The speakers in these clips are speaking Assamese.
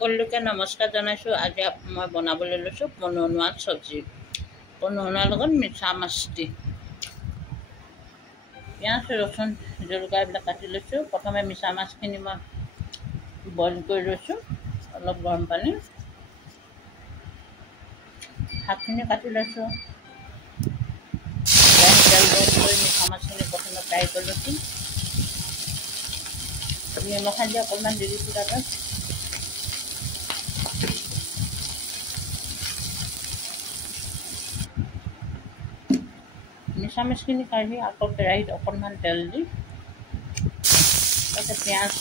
সকলোকে নমস্কাৰ জনাইছোঁ। আজি মই বনাবলৈ লৈছোঁ পনৌনোৱা চব্জি। পনৌনোৱাৰ লগত মিঠা মাছ দি পিঁয়াজ, ৰচুন, জলকীয়া এইবিলাক কাটি লৈছোঁ। প্ৰথমে মিঠা মাছখিনি মই বইল কৰি লৈছোঁ অলপ গৰম পানী। শাকখিনি কাটি লৈছোঁ। তেল গৰম কৰি মিঠা মাছখিনি প্ৰথমে ফ্ৰাই কৰি লৈছোঁ। নিমখ হালধি অকণমান দি দিছোঁ তাতে। মিঠা মাছখিনি কাঢ়ি আকৌ কেৰাহীত অকণমান তেল দি তাতে পিঁয়াজ,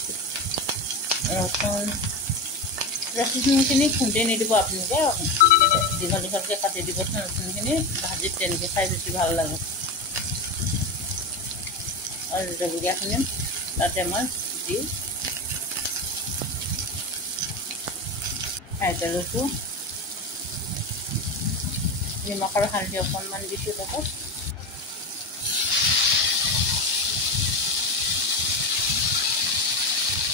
ৰচুনখিনি খুন্দি নিদিব আপোনালোকে, দীঘল দীঘলকৈ কাটি দিবচোন। ৰচুনখিনি ভাজিত তেনেকৈ খাই বেছি ভাল লাগে। আৰু জলকীয়াখিনি তাতে মই দি ফ্ৰাই কৰি লৈছোঁ। নিমখ আৰু হালধি অকণমান দিছোঁ তাতে।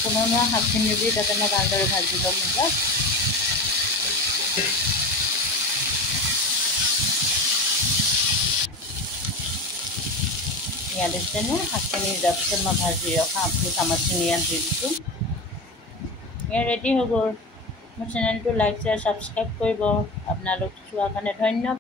পনৌনোৱা শাকখিনি দি তাতে মই ভালদৰে ভাজি ল'ম এতিয়া। ইয়াত দিছেনে শাকখিনি দিয়াৰ পিছত মই ভাজি ৰখা মিঠা মাছখিনি ইয়াত দি দিছোঁ। এয়া ৰেডি হৈ গ'ল। মোৰ চেনেলটো লাইক, শ্বেয়াৰ, ছাবস্ক্ৰাইব কৰিব। আপোনালোক চোৱাৰ কাৰণে ধন্যবাদ।